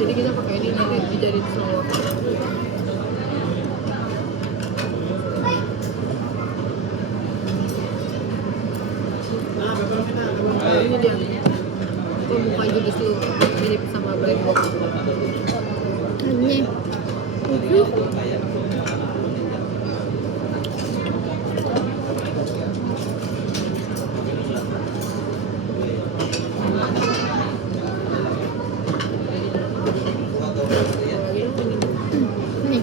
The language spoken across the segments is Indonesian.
Jadi kita pakai ini nanti dijadiin selop. Ini dia. Itu muka juga tuh mirip sama black box. Aneh. Nih.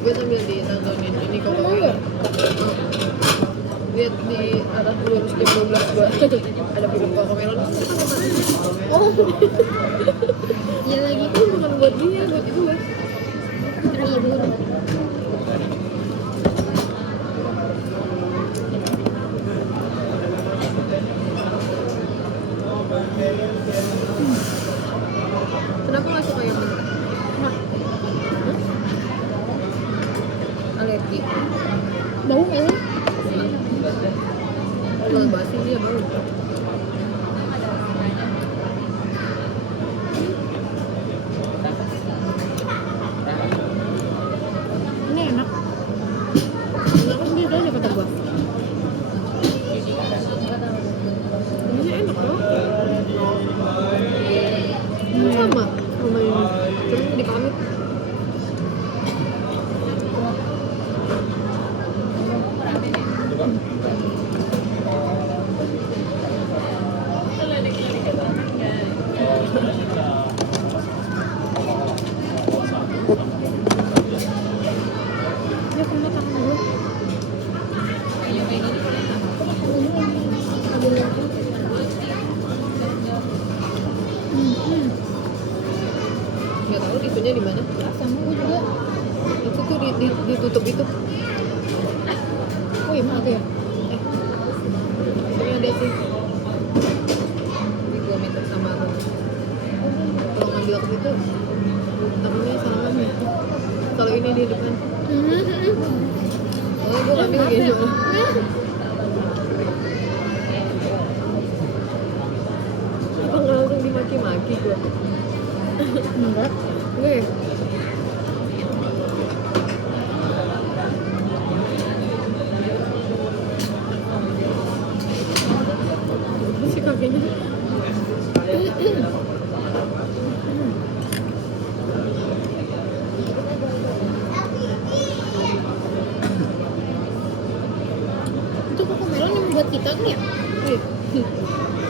Gue sambil ditontonin ini kok lihat di atas lurus jam 12 gua ada film Cocomelon. Oh. Ya lagi Itu bukan buat dia, buat itu gue. iya belum. Kenapa nggak suka yang mentah? Nah, Alergi. bau nggak sih? Kalau basi dia bau. Ini enak. Enggak kan beda aja kata gua. Ini enak loh. Sama sama ini. Cuma dipamit. Dia kena tangan gue. Nggak tahu itunya di mana. Sama gue juga. Itu tuh ditutup itu. Oh iya maaf ya. Sini ada sih. Ini gua minta sama aku. Kalau ngambil ke situ, tamunya salaman ya. Kalau ini di depan. Oh, gua ngambil gini. Apa nggak langsung dimaki-maki gua? Enggak. Gue. Apa sih kakinya? Itu Cocomelon yang buat kita kan ya?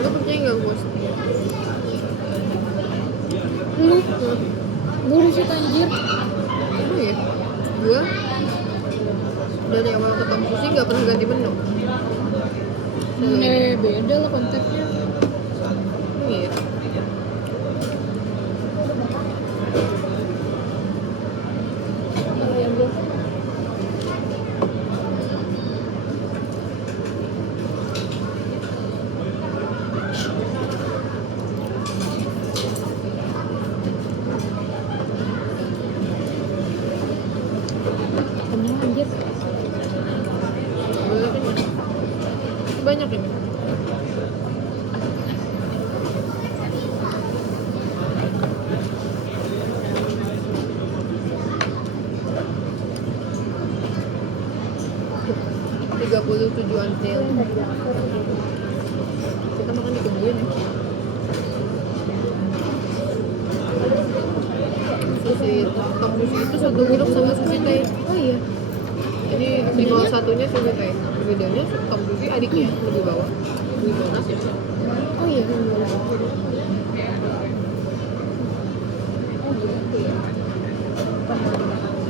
Lo percaya nggak bos? Lu bullshit anjir. Oh ya, gua dari awal ketemu sushi nggak pernah ganti menu. Beda lah konsepnya. Oh iya. Kenyang anjir. Boleh kan? Banyak ini. Tujuan sale. Kita makan di kebun ya. Sushi, top sushi itu satu grup sama sushi teh. Oh iya. Jadi di bawah satunya sushi teh. Bedanya top sushi adiknya lebih bawah. Lebih bonus ya. Oh iya.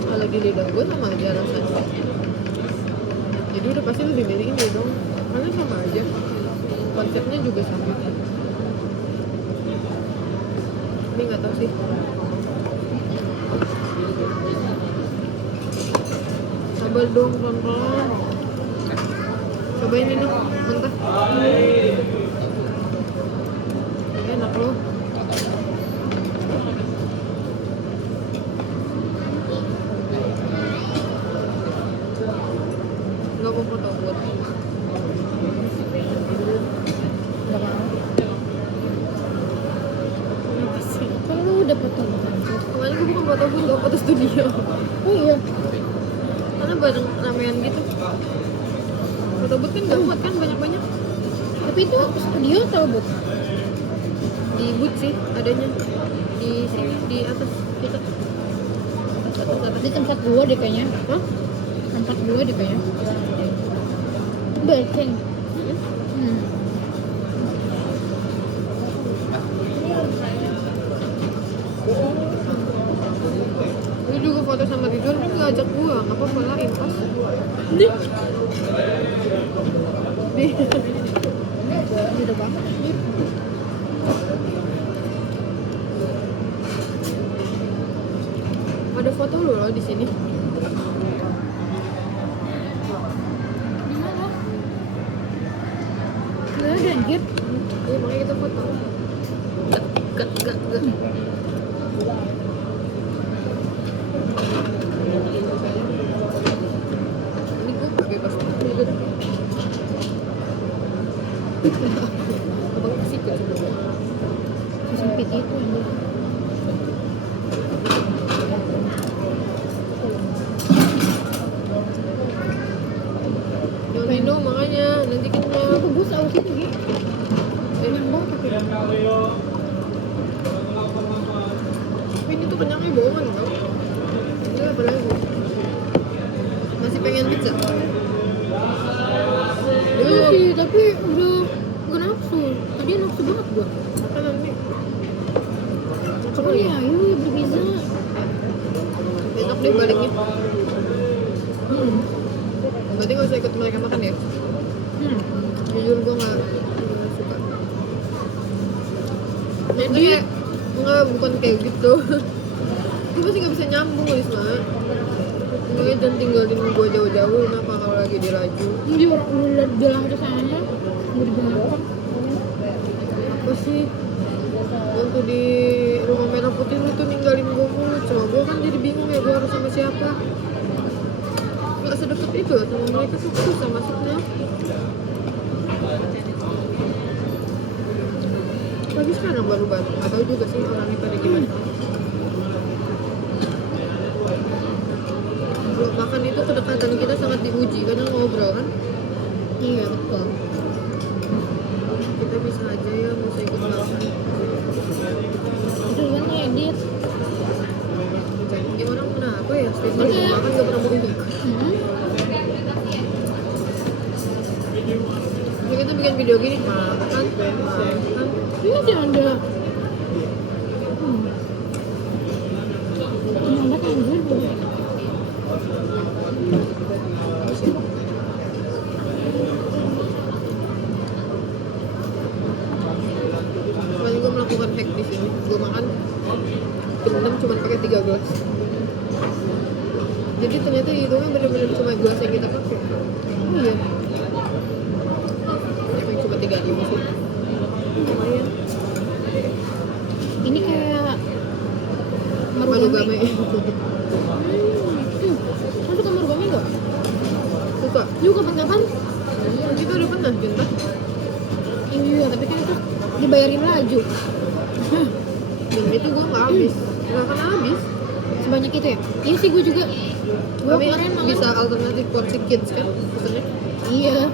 Kalau di lidah gue sama aja rasanya. Jadi udah pasti lebih milih ini dong. Karena sama aja. Konsepnya juga sama. Ini nggak tahu sih. Sabar dong pelan-pelan. Cobain ini mentah. foto booth atau foto studio. Oh iya. Karena bareng ramean gitu. Foto booth kan nggak muat kan banyak-banyak. Tapi itu studio atau booth? Di booth sih adanya di sini di atas kita. Di tempat gua deh kayaknya. Hah? Tempat gua deh kayaknya. Beceng. Lu juga foto sama Ridwan kan nggak ajak gua, nggak apa-apa lah impas. Di Gitu banget. ada foto lu loh di sini. Nggak ada anjir. Iya makanya kita foto. Gak. Ini gua nggak bebas juga. Abang kasih ke Sempit itu anjir. Yang dong makanya nanti kan Aku bus aus itu gitu. Enak banget tapi. tapi ini tuh kenyangnya bohongan tau. Ini apa lagi? Masih pengen pizza? Iya sih, tapi udah nggak nafsu. Tadi nafsu banget gua. Makan nanti. Cuman ya, yuk berbeza. Besok deh baliknya. Berarti gak usah ikut mereka makan ya? Jujur gue gak suka. Nah itu kayak enggak, bukan kayak gitu. Gue pasti gak bisa nyambung Risma. Makanya jangan tinggalin gue jauh-jauh. Kenapa kalau lagi di Raju? Ini orang udah bilang ke sana mau dimakan. Apa sih? Waktu di Rumah Merah Putih lu tuh ninggalin gue mulu. Cuma gue kan jadi bingung ya gue harus sama siapa. Gak sedeket itu lah sama mereka tuh susah masuknya. Tapi sekarang baru-baru, gak tau juga sih orangnya pada gimana. Kalau makan itu kedekatan kita sangat diuji, kadang ngobrol kan. Iya betul. Kita bisa aja ya, mau ikut makan. Itu kan ngedit. Jadi orang kenapa ya, setiap kali mau makan gak pernah mau ikut. Jadi kita bikin video gini, makan. Ini masih ada. Enak banget anjir. Kemarin gue melakukan hack di sini. Gue makan jam 6 cuma pakai 3 gelas. Jadi ternyata hitungnya bener-bener cuma gelas yang kita pakai. Oh iya. Yang cuma 35 sih. Lumayan. Ini kayak Marugame. Kamu suka marugame nggak? Suka. Lu kapan-kapan? Kita udah pernah Junta. Iya, tapi kan itu dibayarin laju. Dan itu gue nggak habis. Nggak akan habis. Sebanyak itu ya? Iya sih, gue juga. Gue Tapi kemarin makan. bisa alternatif porsi kids kan pesannya. Iya.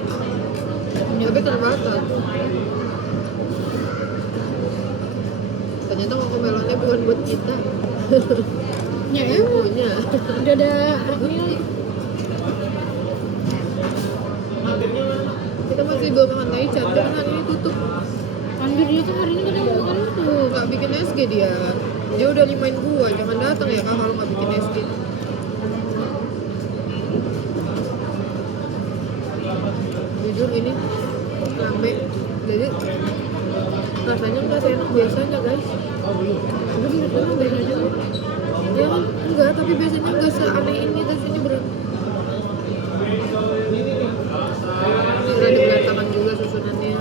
Tapi terbatas. Ternyata kokomelonnya bukan buat kita. Ya Dia emang. punya. Udah ada ini. Kita masih belum makan taichan karena hari ini tutup. Anjir, dia tuh hari ini kadang makan tuh. Nggak bikin SG dia. Dia udah limain gua, jangan datang ya kak kalau nggak bikin SG. Jujur ini rame, jadi rasanya nggak seenak biasanya guys. Gue di depan biasanya tuh. Ya kan enggak, tapi biasanya nggak seaneh ini. Terus ini ini rada berantakan juga susunannya.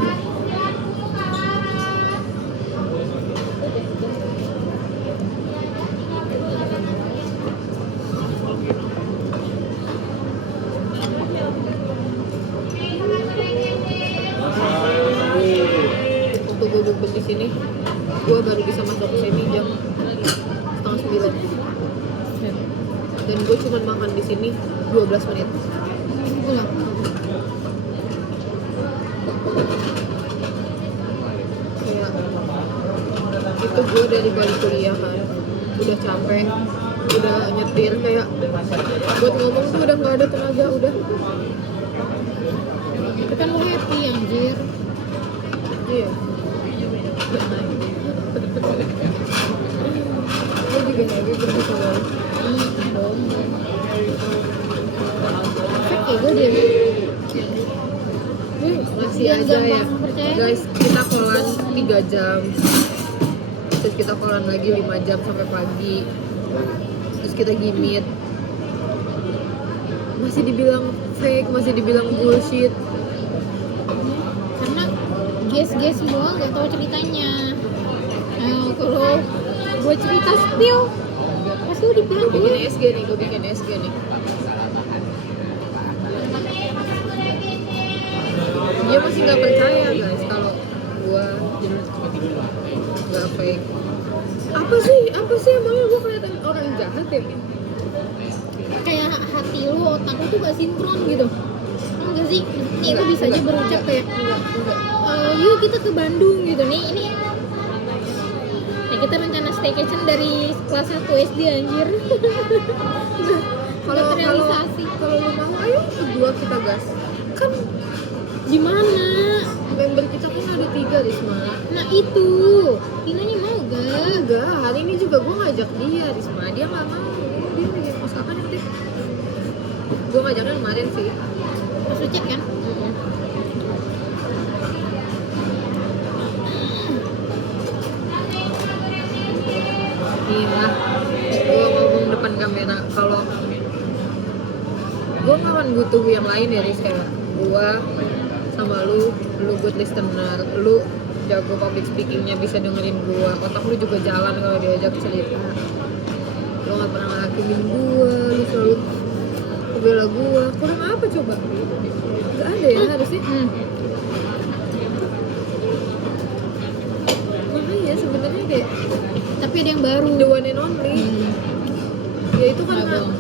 Waktu gue bubuk di sini, gue baru bisa masuk ke sini jam 8:30. loh. Dan gue cuma makan di sini 12 menit. Pulang. Kayak itu gue dari balik kuliah kan, udah capek, udah nyetir kayak buat ngomong tuh udah nggak ada tenaga, udah. Tapi kan lu happy anjir. Iya. Gue juga happy begitu kan. Dong. Fake ya gue dia. Masih Yang aja ya gampang percaya. guys, kita kolan 3 jam, terus kita kolan lagi 5 jam sampai pagi, terus kita gimit, masih dibilang fake, masih dibilang bullshit. Karena guys semua nggak tahu ceritanya. Nah, kalau gue cerita spill pasti udah Gue dibilang bikin gue. SG nih, dia masih nggak percaya guys kalau gue nggak fake. Apa sih emangnya gue kelihatan orang jahat ya? Kayak hati lu, otak lu tuh gak sinkron gitu. Enggak sih? Nih lu bisa aja berucap kayak Enggak. yuk kita ke Bandung gitu nih. Ini kita rencana staycation dari kelas 1 SD anjir. Kalau terrealisasi. kalau lu mau, ayo berdua kita gas. Kan Gimana? member kita kan ada 3 Risma. Nah itu, Tinanya mau gak? Enggak, hari ini juga gue ngajak dia Risma, dia nggak mau. Dia pengen usahakan nanti. Gue ngajaknya kemarin sih. Pas lu chat kan? Iya, gue ngomong depan kamera kalau gue gak akan butuh yang lain ya Riz, kayak gue sama lu good listener, lu jago public speakingnya, bisa dengerin gue, otak lu juga jalan kalau diajak cerita, lu gak pernah ngakimin gue, lu selalu bela gue, kurang apa coba? Gak ada ya harusnya. Makanya sebenarnya kayak Tapi ada yang baru. the one and only. Ya itu karena Abang.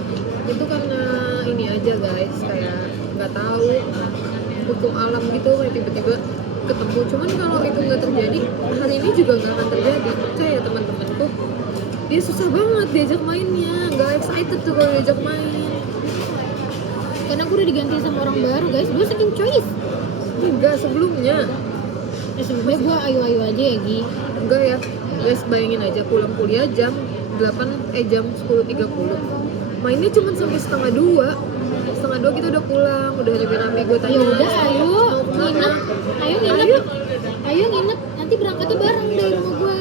ini aja guys, kayak nggak tahu hukum alam gitu, kayak tiba-tiba ketemu. Cuman kalau itu nggak terjadi hari ini juga nggak akan terjadi. Percaya teman-temanku, dia susah banget diajak mainnya, nggak excited tuh kalau diajak main. Karena gue udah diganti sama orang baru guys. Gue second choice. Enggak sebelumnya, Ya sebelumnya gue ayu-ayu aja ya Gi. enggak ya guys, bayangin aja pulang kuliah jam 10.30, mainnya cuma sampai setengah 2 kita udah pulang, udah rame-rame. Gue tanya Ya udah ayo mau kemana? nginep. Ayo nginep. Nanti berangkatnya bareng dari rumah gue.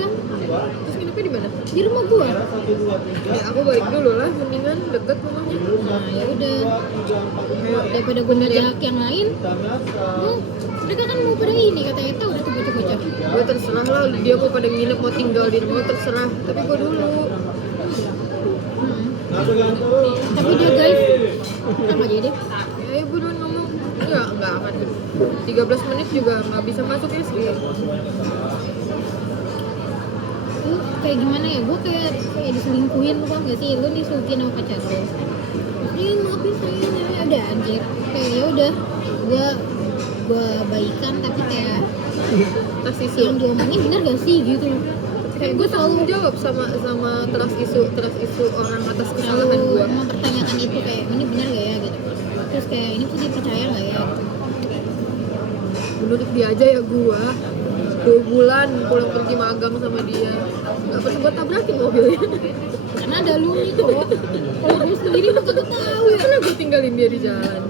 Terus nginepnya di mana? Di rumah gue. Ya aku balik dulu lah, mendingan deket rumahnya. Nah ya udah. Ayo, Daripada gue ngajak yang lain. Mereka kan mau pada ini kata Eta udah tuh bocah-bocah. gue terserah lah, dia mau pada nginep mau tinggal di rumah terserah, tapi gue dulu. Tapi dia guys, sama aja deh. Ya ayo buruan ngomong. Enggak akan 13 menit juga nggak bisa masuk ya sih. Lu kayak gimana ya? Gue kayak diselingkuhin, lu kan nggak sih? Lu diselingkuhin sama pacar lu. Ini maafin saya, ada anjir. Kayak ya udah, gue baikan tapi kayak Tas yang isu, diomongin bener gak sih gitu. kayak gue tanggung jawab sama trust isu orang atas kesalahan Selalu gue. mempertanyakan itu kayak ini bener gak ya gitu. Terus kayak ini tuh dipercaya gak ya gitu. Menurut dia aja ya gue 2 bulan pulang pergi magang sama dia, nggak pernah gue tabrakin mobilnya. Karena ada lu nih kok. Kalau gue sendiri mah kagak tahu ya. Karena gue tinggalin dia di jalan,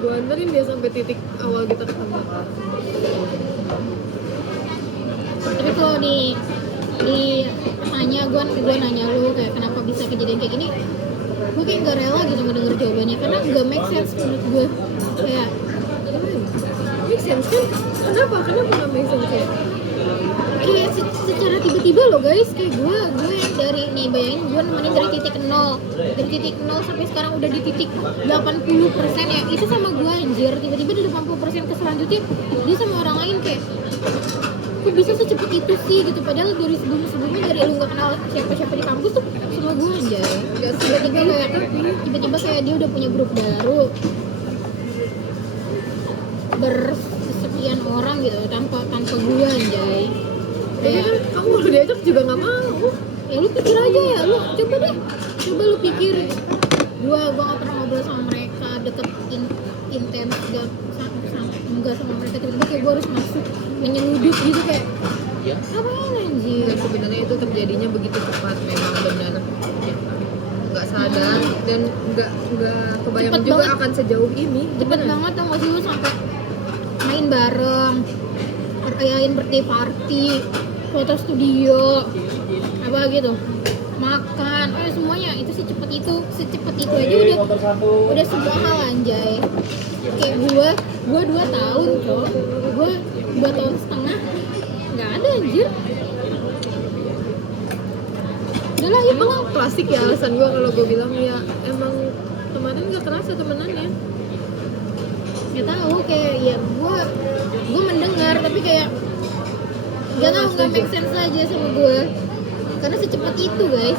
gue anterin dia sampai titik awal kita ketemu. Tapi kalau tanya gue nanya lu kayak kenapa bisa kejadian kayak gini, gue kayak gak rela gitu ngedenger jawabannya karena gak make sense menurut gue. Kayak Make sense kan? Kenapa nggak make sense ya? kayak secara tiba-tiba loh guys, kayak gue yang dari nih bayangin gue nemenin dari titik 0 sampai sekarang udah di titik 80% ya, itu sama gue anjir. Tiba-tiba di 80% ke selanjutnya dia sama orang lain, kayak kok bisa secepat itu sih gitu, padahal dari sebelumnya dari lu nggak kenal siapa-siapa di kampus tuh sama gue aja. Tiba-tiba kayak dia udah punya grup baru bersekian orang gitu tanpa gue anjay. Tapi kan kamu udah diajak juga nggak mau. Ya lu pikir aja ya, lu coba lu pikir, gua nggak pernah ngobrol sama mereka deket intens enggak sama mereka, tiba-tiba kayak gua harus masuk menyeludup gitu kayak ngapain anjir. Sebenarnya itu terjadinya begitu cepat memang benar, nggak sadar dan nggak kebayang Cepet juga banget. akan sejauh ini. Cepet banget tau gak sih lu, sampai main bareng, rayain birthday party, foto studio, apa gitu, makan, semuanya itu secepat itu aja udah semua hal anjay. Kayak gua 2 tahun cok, gua 2 tahun setengah nggak ada anjir. Udah lah itu Emang klasik ya alasan gue kalau gue bilang ya emang kemarin nggak kerasa temenannya. nggak tahu kayak ya gua mendengar tapi kayak nggak tahu, nggak make sense aja sama gue karena secepat itu guys,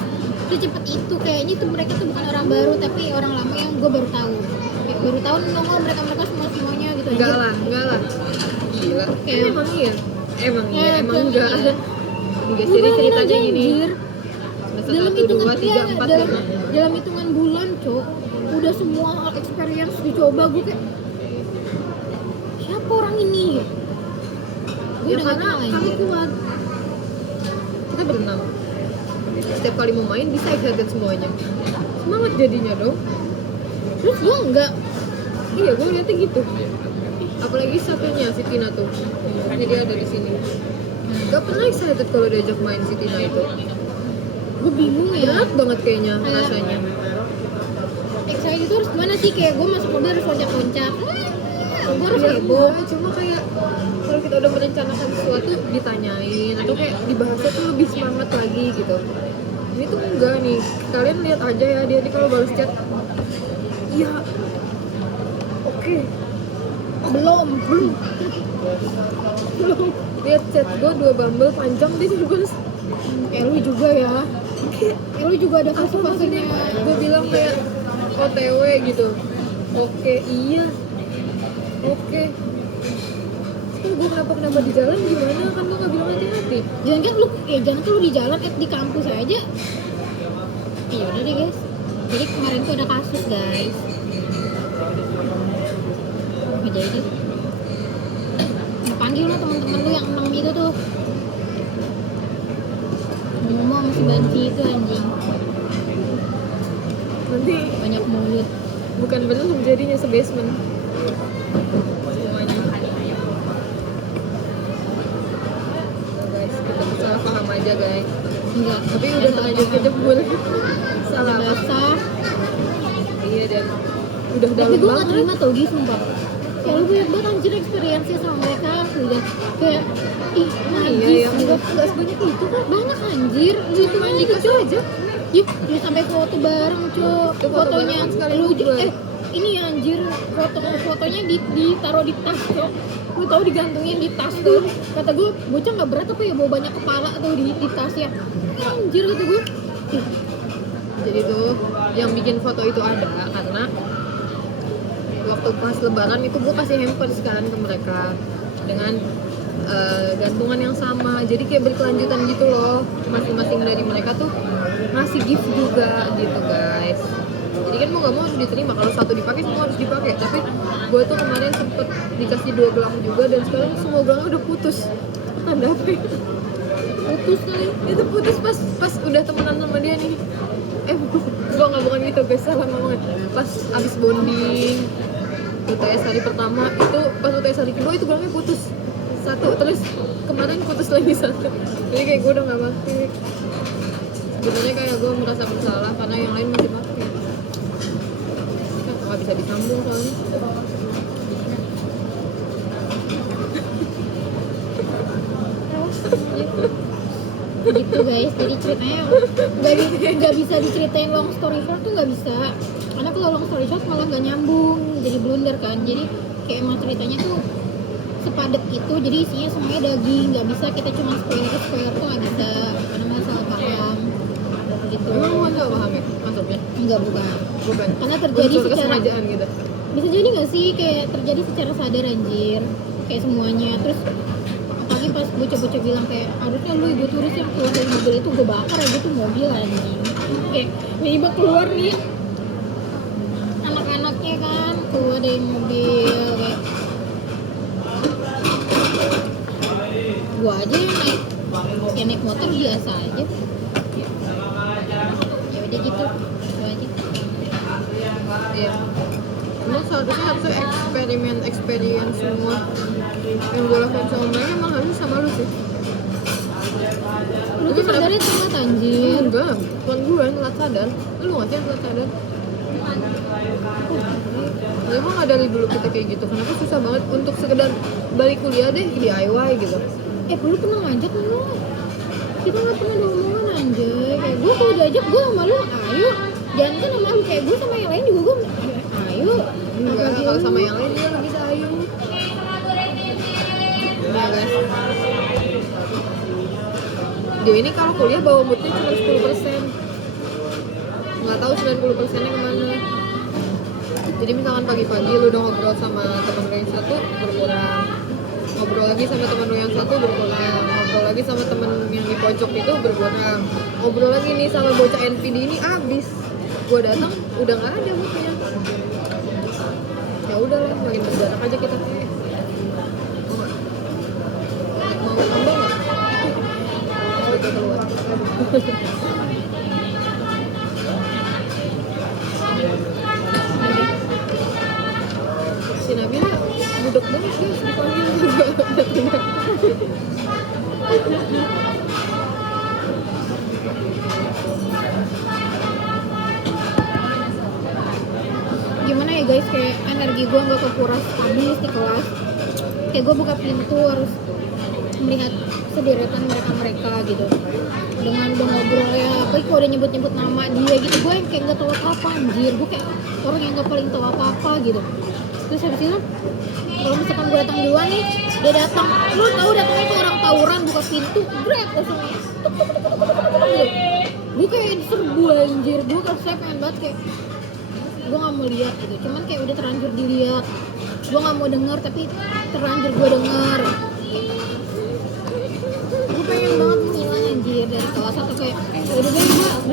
secepat itu kayaknya tuh mereka tuh bukan orang baru tapi orang lama yang gue baru tahu, kayak baru tahu nongol mereka semuanya gitu. Enggak lah gila Kayak- emang iya emang enggak iya. enggak sih ceritanya aja, gini anjir. semester Dalam 1, hitungan 2, 3, 4, 5 dalam hitungan bulan cok udah semua experience dicoba. Gue kayak siapa orang ini, gue ya udah gak karena kenal kami anjir. kuat, kita berenam setiap kali mau main bisa excited semuanya, semangat jadinya dong. Terus gue enggak, Iya gue liatnya gitu, apalagi satunya si Tina tuh, jadi dia ada di sini gak pernah excited kalau diajak main si Tina itu. gue bingung ya. Berat banget kayaknya rasanya. Excited itu harus gimana sih, kayak gue masuk mobil harus loncat-loncat, gue harus Ya, heboh. enggak, cuma kayak kalau kita udah merencanakan sesuatu ditanyain atau kayak dibahasnya tuh lebih semangat lagi gitu. Ini tuh enggak nih, kalian lihat aja ya dia nih kalau balas chat, iya, oke, belum lihat chat gue 2 Bumble panjang dia balas. lu juga ya, lu juga ada fase-fasenya. Gue bilang kayak OTW gitu, oke, iya, oke. Terus gue kenapa di jalan gimana, kan gue nggak bilang hati-hati. Jangan kan lu di jalan, di kampus aja. Iya udah deh guys. Jadi kemarin tuh ada kasus guys. Nggak jadi. Panggil lo teman-teman lu yang 6 itu tuh. Ngomong sama si Banci itu anjing. Nanti Banyak mulut. bukan belum jadinya sebasement semuanya. Nah, guys, kita salah paham aja guys, Enggak. tapi udah terlanjur kejebul. Salah apa? Basah. Iya dan udah Tapi dalam gue gak banget. terima tau Gi, sumpah. Kayak lu banyak banget anjir experience-nya sama mereka. Udah kayak ih najis Iya, gitu. nggak sebanyak itu kan. Banyak anjir. Lu itu Main aja di gitu kelas aja. Yuk, lu sampai foto bareng, Cok. Itu foto Fotonya bareng kan sekali lu berdua. ini anjir, fotonya ditaruh di tas, Cok. Lu tahu digantungin di tas tuh. Kata gue, bocah enggak berat apa ya bawa banyak kepala tuh di tasnya. Anjir kata gue. Ih, Jadi tuh yang bikin foto itu ada karena waktu pas lebaran itu gue kasih hampers kan ke mereka dengan gantungan yang sama, jadi kayak berkelanjutan gitu loh, masing-masing dari mereka tuh ngasih gift juga gitu guys. Jadi kan mau gak mau harus diterima, kalau satu dipakai semua harus dipakai. Tapi gue tuh kemarin sempet dikasih 2 gelang juga dan sekarang semua gelangnya udah putus. Tanda apa ya? putus kali. Itu putus pas udah temenan sama dia nih. Bukan gitu guys, salah ngomongin. Pas abis bonding UTS hari pertama itu, pas UTS hari kedua itu gelangnya putus satu, terus kemarin putus lagi satu. Jadi kayak gue udah gak pakai. Sebenarnya kayak gue merasa bersalah karena yang lain masih pakai. Kan gak bisa disambung soalnya. Gitu guys, jadi ceritanya nggak bisa diceritain long story short tuh nggak bisa, karena kalau long story short malah nggak nyambung, jadi blunder kan. Jadi kayak emang ceritanya tuh sepadet itu, jadi isinya semuanya daging, nggak bisa kita cuma square tuh nggak bisa, karena masalah paham gitu. Emang lu nggak paham ya maksudnya? Enggak, bukan, Bukan. karena terjadi Unsur secara, kesengajaan gitu. bisa jadi nggak sih kayak terjadi secara sadar anjir, kayak semuanya. Terus apalagi pas bocah-bocah bilang kayak harusnya lu ibu turis yang keluar dari mobil itu, gue bakar aja tuh mobil anjing. Kayak tiba keluar nih anak-anaknya kan keluar dari mobil, kayak gua aja yang naik motor biasa aja. Ya udah gitu, gua aja. Iya. Emang harusnya eksperimen semua yang gue lakukan sama mereka emang harus sama lu sih. Lu tuh sadarnya telat anjir. Enggak, bukan gue yang telat sadar. Lu nggak sih yang telat sadar? Emang nggak dari dulu kita kayak gitu. Kenapa susah banget untuk sekedar balik kuliah deh DIY gitu? Lu pernah ngajak lu? Kita nggak pernah ada omongan anjir. Kayak gue kalau diajak gue sama lu, ayo. Jangan kan sama lu, kayak gue sama yang lain juga gue, ayo. Enggak, kalau sama yang lain dia lebih ayo. Ya guys. Dia ini kalau kuliah bawa moodnya cuma 10%. Nggak tahu 90%-nya kemana. Jadi misalkan pagi-pagi lu udah ngobrol sama teman lu yang satu berkurang, ngobrol lagi sama teman lu yang satu berkurang, ngobrol lagi sama temen yang di pojok itu berkurang, ngobrol lagi nih sama bocah NPD ini abis. Gua datang udah nggak ada moodnya. Ya udahlah, makin berjarak aja kita kayak. Mau tambah nggak? Kita keluar. Si Nabila budek banget guys di pagi juga. Gimana ya guys, kayak energi gue nggak kekuras habis di kelas. Kayak gue buka pintu harus melihat sederetan mereka gitu, dengan udah ngobrol ya, apalagi kalau udah nyebut nama dia gitu, gue yang kayak nggak tahu apa anjir, gue kayak orang yang nggak paling tahu apa gitu. Terus habis itu kalau misalkan gue datang duluan nih, dia datang, lu tahu datangnya tuh orang tawuran, buka pintu grab langsung tuk, gitu. Gue kayak diserbu anjir, gue kan saya pengen banget kayak gue nggak mau lihat gitu, cuman kayak udah terlanjur dilihat, gue nggak mau denger tapi terlanjur gue denger. Gue pengen banget menghilang anjir dari kelas, atau kayak udah deh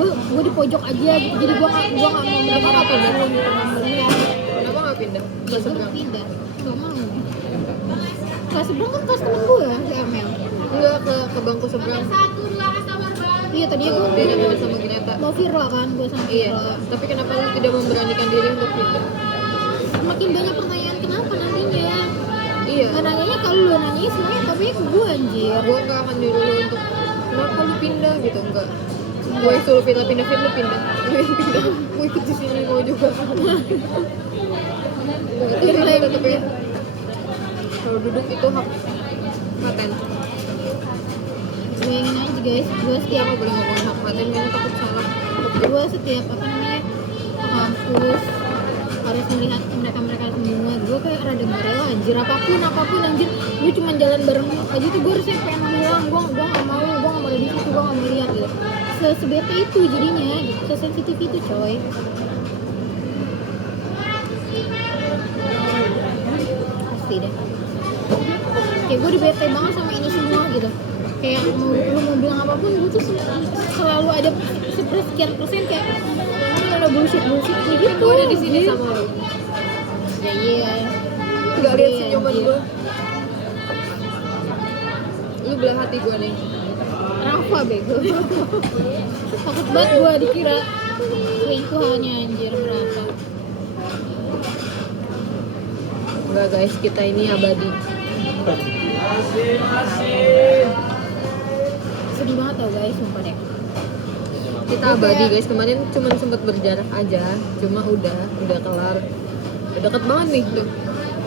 gue di pojok aja gitu, jadi gue nggak mau mendengar apa yang lu gitu, nggak mau lihat. Kenapa nggak pindah? Ya gue nggak pindah, nggak mau. Kelas seberang kan kelas temen gue si Amel. Enggak, ke bangku seberang. Iya tadi gue Dia ada sama Gineta. mau viral kan, gue sama Iya, viral. tapi kenapa lu tidak memberanikan diri untuk pindah? Semakin banyak pertanyaan kenapa nantinya. Iya, Nggak nanyanya, kalau lu nanya semuanya tapi ke gue anjir. gue nggak akan nyuruh lu untuk kenapa lu pindah gitu, enggak. Gue suruh pindah-pindah, lu pindah. Lu yang pindah, gue ikut di sini mau juga. Gue tetep ya. Kalau duduk itu hak paten. Bayangin aja guys, gue setiap Boleh ngomong hak paten, ini takut salah. gue setiap apa namanya ke kampus harus melihat mereka semua, gue kayak rada nggak rela anjir, apapun anjir, gue cuma jalan bareng aja tuh gue harusnya pengen menghilang, gue nggak mau ada di situ, gue nggak mau lihat gitu, sebete itu jadinya gitu, sesensitif itu coy. Pasti deh, kayak gue bete banget sama ini semua gitu, kayak lu mau bilang apapun gue tuh selalu ada sepersekian persen kayak ini ada bullshit gitu. Gue ada di sini sama lu. Ya iya. Nggak lihat Iya, senyuman anjir. gue. Lu belah hati gue nih. Rafa bego. Takut banget gue dikira selingkuhannya anjir, berapa. Enggak guys, kita ini abadi. Sedih banget tau guys, sumpah deh. Kita abadi guys, kemarin cuma sempat berjarak aja, cuma udah kelar. Udah deket banget nih tuh.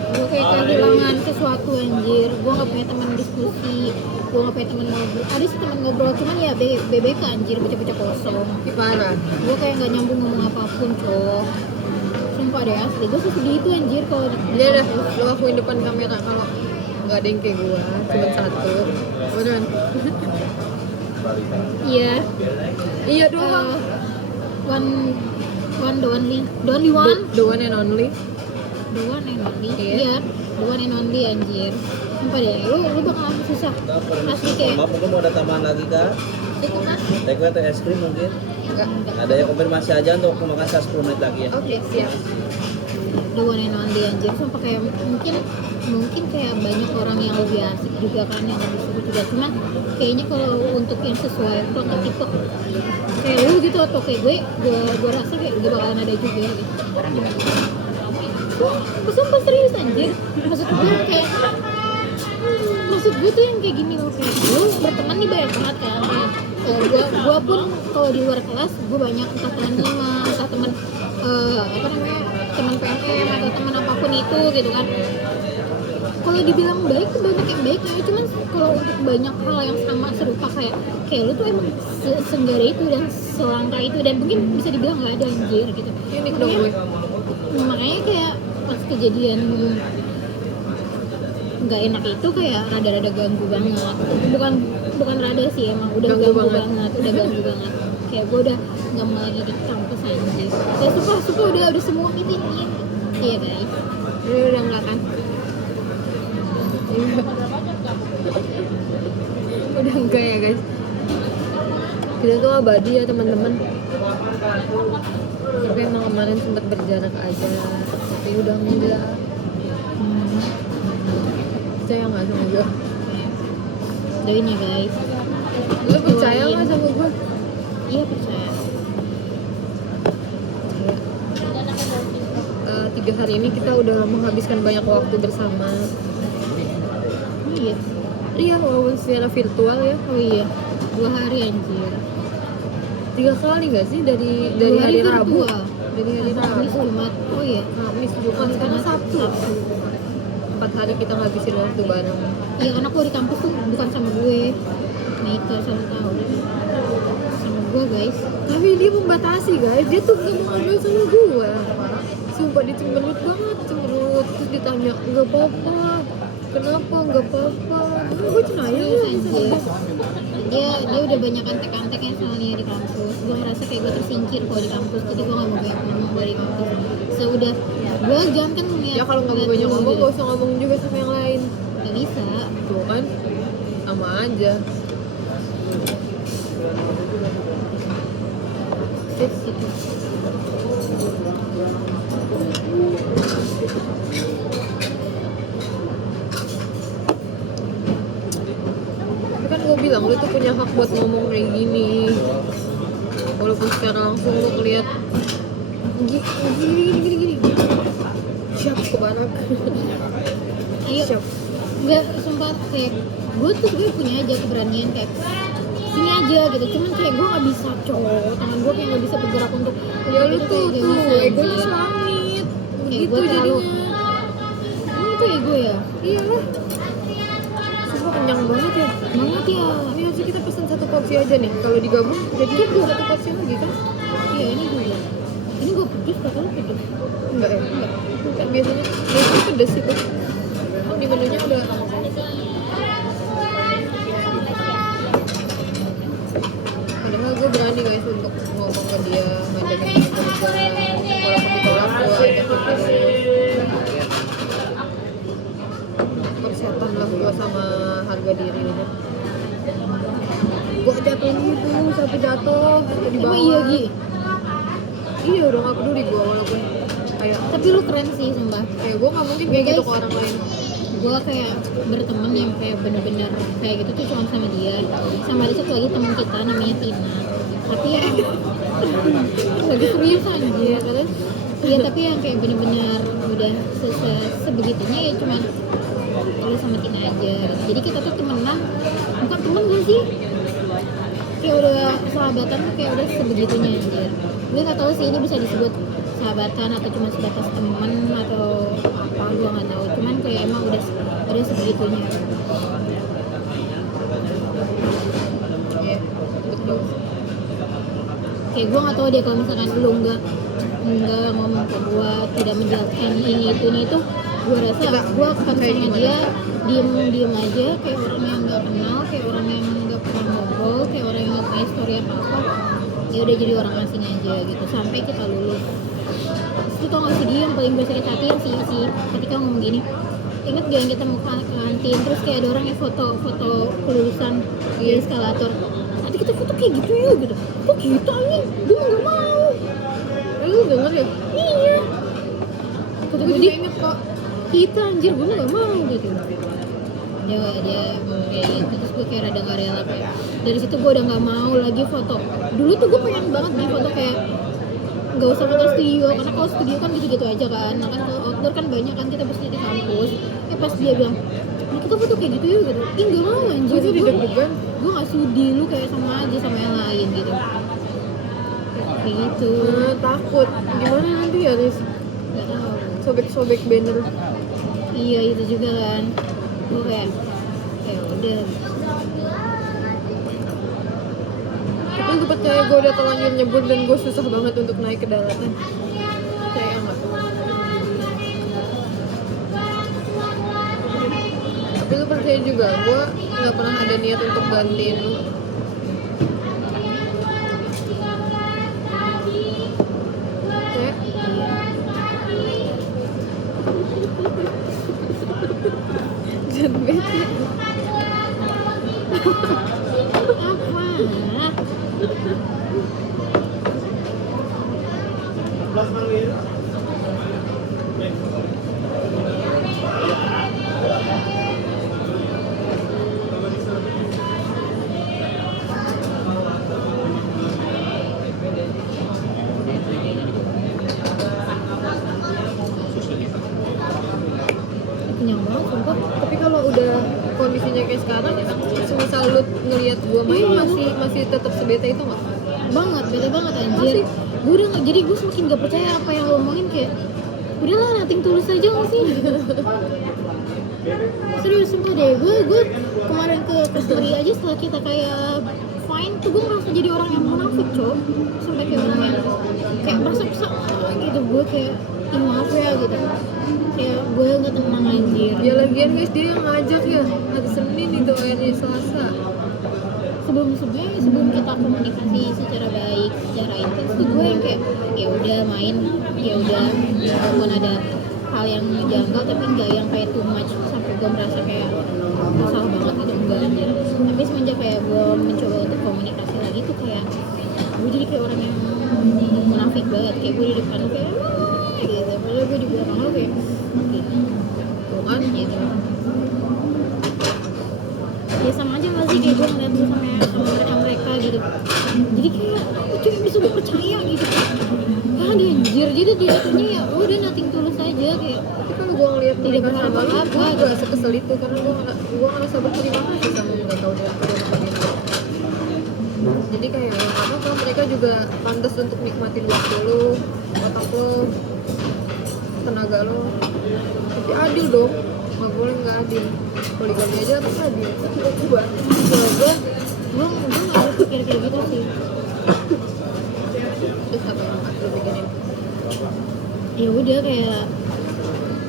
Gue kayak kehilangan sesuatu anjir. Gue gak punya teman diskusi, gue gak punya teman ngobrol. Ada sih teman ngobrol, cuman ya BBK anjir, bocah-bocah kosong. Parah. Gue kayak gak nyambung ngomong apapun cowok. Sumpah deh asli, gue sedih itu anjir kalau Dia udah lu akuin depan kamera kalau nggak ada yang kayak gua, cuma satu. Beneran. Iya. Iya doang. The only one. The one and only. The one and only. Iya. Iya. The one and only anjir. Sumpah deh, lu bakal susah. Asli kayak Maaf, mungkin mau ada tambahan lagi kah? itu mas. Take away atau es krim mungkin? Enggak. Ada yang konfirmasi aja untuk makan 10 menit lagi ya. Oke, siap. The one and only anjir. Sumpah kayak mungkin kayak banyak orang yang lebih asik juga kan yang lebih seru juga, cuman kayaknya kalau untuk yang sesuai prototipe kayak lu gitu atau kayak gue rasa kayak gak bakalan ada juga gitu. Sumpah serius anjir. Maksud gue tuh yang kayak gini loh, kayak lu berteman nih banyak banget kan. Gue pun kalau di luar kelas gue banyak entah teman lima, entah teman teman PMM atau teman apapun itu gitu kan. Kalau dibilang baik tuh banyak yang baik ya, cuman kalau untuk banyak hal yang sama serupa kayak lu tuh emang senggara itu dan selangkah itu, dan mungkin bisa dibilang nggak ada anjir gitu. Unik dong gue. Makanya kayak pas kejadian nggak enak itu kayak rada-rada ganggu banget. Bukan rada sih, emang udah Ganggu ganggu banget. banget, udah ganggu banget. Kayak gue udah nggak mau lagi di kampus anjir. Kayak suka udah semua gitu ini. Iya guys. Udah enggak kan? Iya. Udah enggak ya guys. Kita tuh abadi ya teman-teman. Tapi emang kemarin sempat berjarak aja. Tapi udah enggak. Percaya nggak sama gue? Doain ya guys. Lu percaya nggak sama gue? Iya percaya. 3 hari ini kita udah menghabiskan banyak waktu bersama. Iya. Iya, walaupun secara virtual ya. Oh iya. 2 hari anjir. 3 kali nggak sih dari 2 hari Rabu? virtual. Dari hari Kamis Rabu, Jumat. Oh iya. Kamis, Jumat, sekarang Sabtu. 4 hari kita ngabisin waktu bareng. Iya, karena aku di kampus tuh bukan sama gue. Nah itu selalu tahu. Sama gue guys. Tapi dia membatasi guys, dia tuh gak mau ngobrol sama gue. Sumpah dia cemberut banget, cemberut. Terus ditanya, nggak apa-apa. Kenapa nggak apa-apa? Gue cenayang Serius lah sama anjir. dia. Dia udah banyak antek-anteknya soalnya di kampus. Gue ngerasa kayak gue tersingkir kalau di kampus, jadi gue gak mau banyak ngomong dari kampus. Seudah gue jangan kan ngeliat. Ya kalau nggak mau banyak ngomong, gak usah ngomong juga sama yang lain. Gak bisa. Tuh kan, sama aja. Tips gitu. Tapi kan gue bilang, lu tuh punya hak buat ngomong kayak gini. Walaupun secara langsung lu ngeliat gini. Siap ke barak. Ayo. Siap. Enggak, sumpah kayak gue tuh sebenernya punya aja keberanian kayak sini aja gitu, cuman kayak gue gak bisa cowok, tangan gue kayak gak bisa bergerak untuk Ya lu itu tuh, kayak gak bisa, egonya anjir. selangit. Kayak Gitu gue terlalu jadinya. emang itu ego ya? Iya lah. Sumpah kenyang banget ya. Banget ya. Ini harusnya kita pesen 1 porsi aja nih. Kalau digabung jadi 1 porsi lagi kan? Iya ini juga. Ini gue pedes, kata lu pedes. Enggak ya? Enggak. Kan biasanya pedes itu. Kan di menunya udah padahal gue berani guys untuk ngomong ke dia, ngajakin dia kerja, walaupun ditolak gue ajak dia terus. Persetan lah gue sama harga diri ini. Gue jatuh gitu, sampai jatuh di bawah. Emang iya Gi? Iya udah gak peduli gue walaupun kayak Tapi lu keren sih sumpah. kayak gue gak mungkin kayak gitu ke orang lain. Gue kayak berteman yang kayak bener-bener kayak gitu tuh cuma sama dia, sama ada satu lagi teman kita namanya Tina. Tapi yang lagi serius anjir. Terus Iya tapi yang kayak bener-bener udah sebegitunya ya cuman lu sama Tina aja gitu. Jadi kita tuh temenan, bukan temen gak sih? Kayak udah sahabatan tuh kayak udah sebegitunya anjir. Gue gak tahu sih ini bisa disebut sahabatan atau cuma sebatas teman atau apa, gue gak tahu. Cuman kayak emang udah sebegitunya. iya betul. Kayak gue gak tahu deh kalau misalkan lu nggak ngomong ke gue, tidak menjelaskan ini itu gue rasa Kita gue akan kayak sama gimana? dia diem aja kayak orang yang nggak kenal, kayak orang yang nggak pernah ngobrol, kayak orang yang nggak punya story apa apa. Ya udah jadi orang asing aja gitu sampai kita lulus. Terus tau gak sih dia yang paling bersakit hati yang si ketika ngomong gini, inget gak yang kita mau ke kantin terus kayak ada orang yang foto kelulusan di eskalator, nanti kita foto kayak gitu ya gitu, kok gitu anjing, gue nggak mau. Lu denger ya? Iya, foto Gue gede juga inget kok. kita anjir, gue nggak mau gitu. Dia kayak gitu, terus gue kayak rada gak rela kayak dari situ gue udah nggak mau lagi foto. Dulu tuh gue pengen banget di foto kayak nggak usah foto studio, karena kalau studio kan gitu-gitu aja kan. Nah kan kalau outdoor kan banyak kan kita biasanya di kampus. Pas dia bilang, nah kita foto kayak gitu ya gitu, ih nggak mau anjir, Gue jadi deg-degan. gue nggak sudi, lu kayak sama aja sama yang lain gitu, kayak gitu. Takut. Gimana nanti ya, Riz? Nggak tahu. Sobek-sobek banner. Iya itu juga kan, gue kayak ya udah. Tapi gue percaya gue udah terlanjur nyebur dan gue susah banget untuk naik ke daratan. Percaya nggak? Tapi lu percaya juga, gue nggak pernah ada niat untuk gantiin lu. Kayak jangan bete. Apa? Kenyang banget sumpah. Tapi kalau udah kondisinya kayak sekarang, semisal lu ngelihat gue main masih tetap sebete itu nggak? Banget, beda banget anjir. Masih? Gue udah jadi gue semakin gak percaya apa yang lo omongin, kayak udahlah nothing tulus aja gak sih? Serius sumpah deh, gue kemarin ke story aja setelah kita kayak fine tuh gue merasa jadi orang yang munafik cow, sampai kayak orang yang kayak merasa bersalah gitu. Gue kayak ih maaf ya gitu, kayak gue nggak tenang anjir. Ya lagian guys, dia yang ngajak ya hari Senin itu akhirnya Selasa. sebelum kita komunikasi secara baik, secara intens tuh gue yang kayak ya udah main, ya udah walaupun ada hal yang janggal tapi enggak yang kayak too much sampai gue merasa kayak masalah banget gitu, enggak anjir. Tapi semenjak kayak gue mencoba untuk komunikasi lagi tuh kayak gue jadi kayak orang yang munafik banget, kayak gue di depan tuh kayak gitu, padahal gue di belakang lo kayak gitu tuh kan gitu. Ya sama aja gak sih kayak gue ngeliat lu sama mereka gitu, jadi kayak aku cuma bisa gue percaya gitu kan dia anjir. Jadi dia ya udah nothing tulus aja kayak. Tapi kalau gue ngeliat Tidak mereka sama lu, berapa-apa. gue gak sekesel itu karena gue ngerasa berterima kasih sama mereka udah begini. Jadi kayak ya apa mereka juga pantas untuk nikmatin waktu lu, otak lo, tenaga lo. Tapi adil dong, nggak boleh nggak adil. Poligami aja harus adil. Gue Nggak harus pikir kayak gitu sih. terus apa yang lo bikinin? Ya udah kayak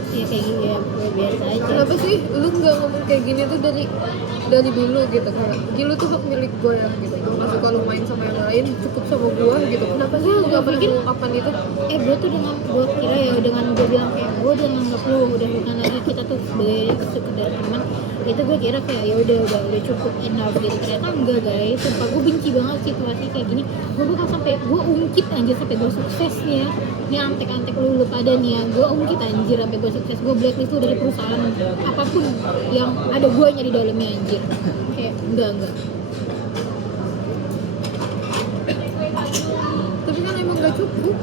ya kayak gini ya biasa aja. Kenapa sih lu nggak ngomong kayak gini tuh dari dulu gitu, kayak gila tuh hak milik gue ya gitu, gue nggak suka lu main sama yang lain, cukup sama gue gitu. Kenapa sih lu nggak pernah mengungkapkan itu? Gue tuh dengan gue kira ya dengan gue bilang kayak gue udah nganggap lu udah bukan lagi kita tuh sebagai sekedar teman, itu gue kira kayak ya udah cukup enough gitu. Ternyata enggak guys, sumpah gue benci banget situasi kayak gini. Gue bakal sampai gue ungkit anjir sampai gue sukses nih ya. Ini antek-antek lu pada nih ya, gue ungkit anjir sampai gue sukses. Gue blacklist lu dari perusahaan apapun yang ada guanya di dalamnya anjir. Kayak enggak. Tapi kan emang gak cukup.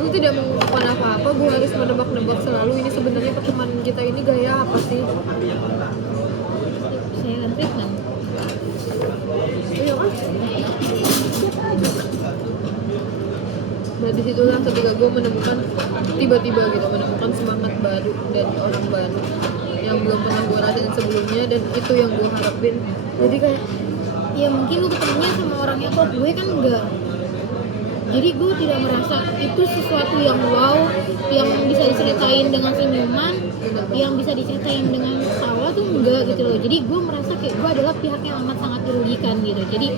Lu tidak mengungkapkan apa-apa, gue harus menebak-nebak selalu ini sebenarnya pertemanan kita ini gaya apa sih? Saya kan treatment. Iya kan? Nah disitulah ketika gue tiba-tiba gitu menemukan semangat baru dari orang baru yang belum pernah gue rasain sebelumnya, dan itu yang gue harapin. Jadi kayak Ya mungkin lu ketemunya sama orangnya kok, gue kan enggak. Jadi gue tidak merasa itu sesuatu yang wow, yang bisa diceritain dengan senyuman, yang bisa diceritain dengan tawa tuh enggak gitu loh. Jadi gue merasa kayak gue adalah pihak yang amat sangat dirugikan gitu. Jadi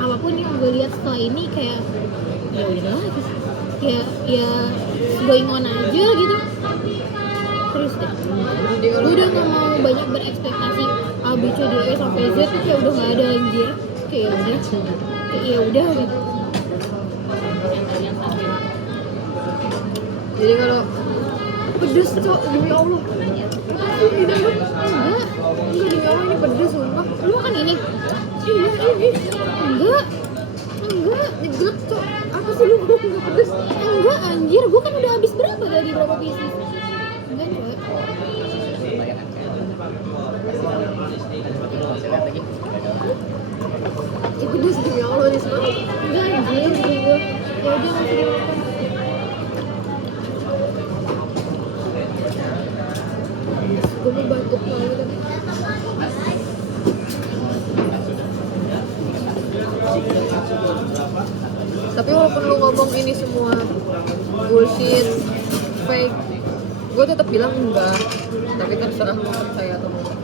apapun yang gue lihat setelah ini kayak ya udah ya going on aja gitu. Terus deh, gue udah gak mau banyak berekspektasi A B C D E sampai Z tuh kayak udah gak ada anjir. Kayak ya udah gitu. Jadi kalau pedes cok, demi Allah. Enggak, Demi Allah ini pedes sumpah. lu makan ini? Iya ini. Enggak, Nyeglek cok. Apa sih lu ngomong nggak pedes? enggak anjir, gue kan udah habis berapa dari berapa pieces? Enggak coy. Ini pedes demi Allah nih semua. Enggak anjir, gue ya udah nggak usah dimakan. Gue mau batuk malu dah. Tapi walaupun lu ngomong ini semua bullshit, fake, gue tetap bilang enggak. Tapi terserah mau percaya atau enggak.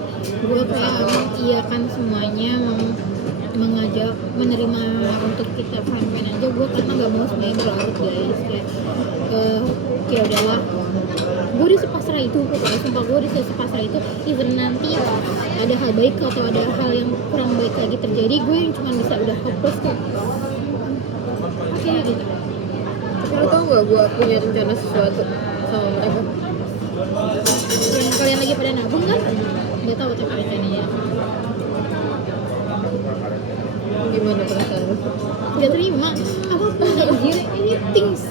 Gue kayak mengiyakan semuanya, mengajak menerima untuk kita fine-fine aja. Gue karena nggak mau semuanya berlarut guys, kayak ya udahlah, gue udah sepasrah itu pokoknya, sumpah gue udah sepasrah itu. Even nanti ada hal baik atau ada hal yang kurang baik lagi terjadi, gue yang cuma bisa udah hopeless kayak oke gitu. Tapi lu tau gak gue punya rencana sesuatu sama mereka? Yang kalian lagi pada nabung kan? Nggak tahu tapi rencananya. Gimana perasaan lu? Gak terima apapun anjir, ini things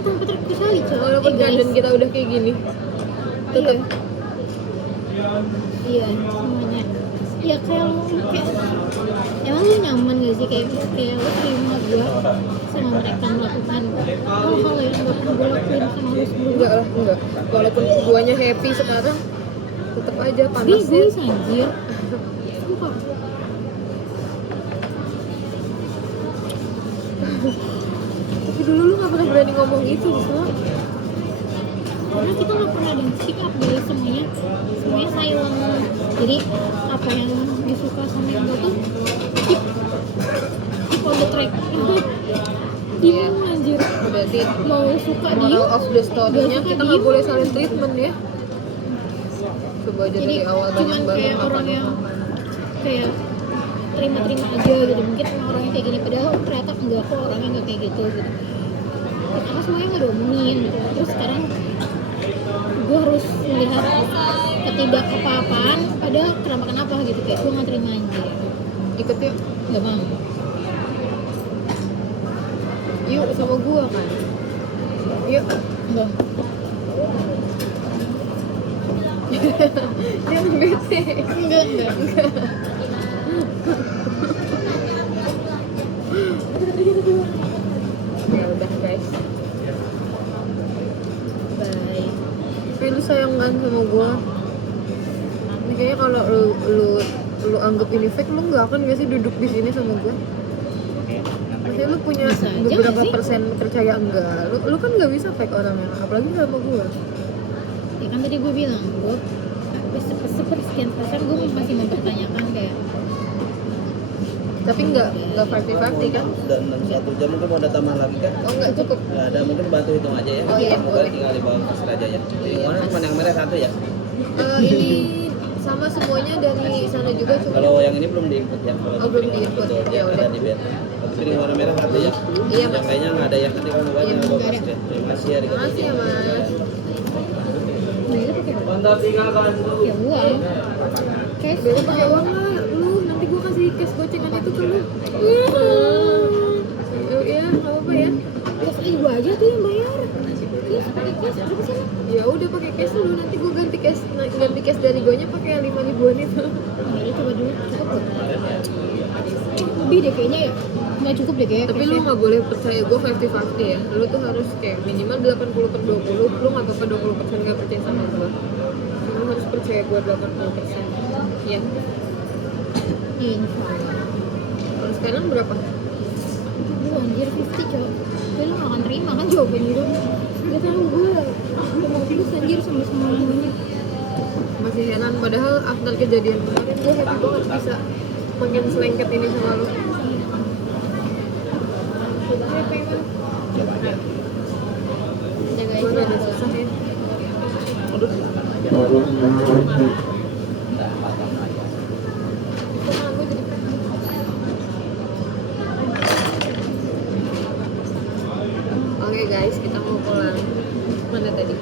tanpa terkecuali coy. Walaupun keadaan kita udah kayak gini, tetap Iya, semuanya. Ya kayak lu kayak emang lu nyaman gak sih kayak lu terima gue sama mereka melakukan hal-hal yang gak pernah gue lakuin sama lu sebelumnya. enggak lah, enggak. Walaupun guanya happy sekarang, tetap aja panasnya. Bego anjir. Sumpah. Tapi dulu lu gak pernah berani ngomong itu semua. Karena kita gak pernah ada speak up dari semuanya silent. Jadi apa yang disuka sama yang gak tuh keep on the track. Diem anjir. Berarti Mau suka moral diem, of the story-nya gak suka kita diem. gak boleh saling treatment ya. Coba aja Jadi dari awal cuman banyak banget kayak orang makan. yang kayak terima-terima aja gitu. Mungkin emang orangnya kayak gini, padahal ternyata enggak kok, orangnya enggak kayak gitu gitu. Karena semuanya nggak diomongin gitu. Terus sekarang gue harus melihat ketidak apa-apaan padahal kenapa gitu, kayak gue nggak terima aja. Ikut yuk. Nggak mau. Yuk sama gua kan. Yuk. Enggak. Jangan bete. Enggak. Ya udah guys. Bye. Kayak lu sayang kan sama gua. Ini kayaknya kalau lu anggap ini fake, lu nggak akan gak sih duduk di sini sama gua? Maksudnya lu punya Bisa aja beberapa nggak sih? persen percaya enggak? Lu kan nggak bisa fake orangnya, apalagi sama gua. Ya kan tadi gue bilang, gue sepersekian persen gue masih mempertanyakan kayak Tapi nggak 50-50 kan? Dan 1 jam mungkin mau ada tambahan lagi kan? Oh nggak cukup. Nggak ada, mungkin bantu hitung aja ya. Oh, iya, Semoga boleh. tinggal di bawah pasir aja ya. Jadi kemarin cuma yang merah 1 ya. Ini sama semuanya dari sana juga cuma. Kalau yang ini belum diinput ya. Kalau Oh, belum piring warna diinput. betul, Ya ada udah. di bed. Tapi piring warna merah 1 ya. Iya, Yang Mas. kayaknya nggak ada ya. Nanti kamu Iya, banyak bawa nggak pasir ya. Terima kasih ya. Makasih ya mas. Mantap tinggalkan dulu. ya uang cash Bella pakai uang lah, lu nanti gua kasih cash gocengan itu ke lu. Ya nggak apa-apa ya. cash ibu aja tuh yang bayar. Cash pakai cash berapa sih? Ya udah pakai cash dulu, nanti gua ganti cash dari gonya pakai 5 ribuan itu. Ini coba dulu, cukup nggak? Lebih deh kayaknya ya, nggak cukup deh kayaknya. Tapi lu nggak boleh percaya gua 50-50 ya. Lu tuh harus kayak minimal 80/20. Lu nggak apa-apa 20% nggak percaya sama gua. Lu harus percaya gua 80%. Ya. Insya Allah. Kalau sekarang berapa? 17. anjir 50 cok. Tapi lu gak akan terima kan jawaban itu. Gak tau gue udah mau plus anjir sama semuanya. Masih heran, padahal after kejadian kemarin gue happy banget bisa makin selengket ini sama lu. Jagain Mana ada aja. susah ya. Kok gue jadi Oke guys, kita mau pulang. Mana tadi?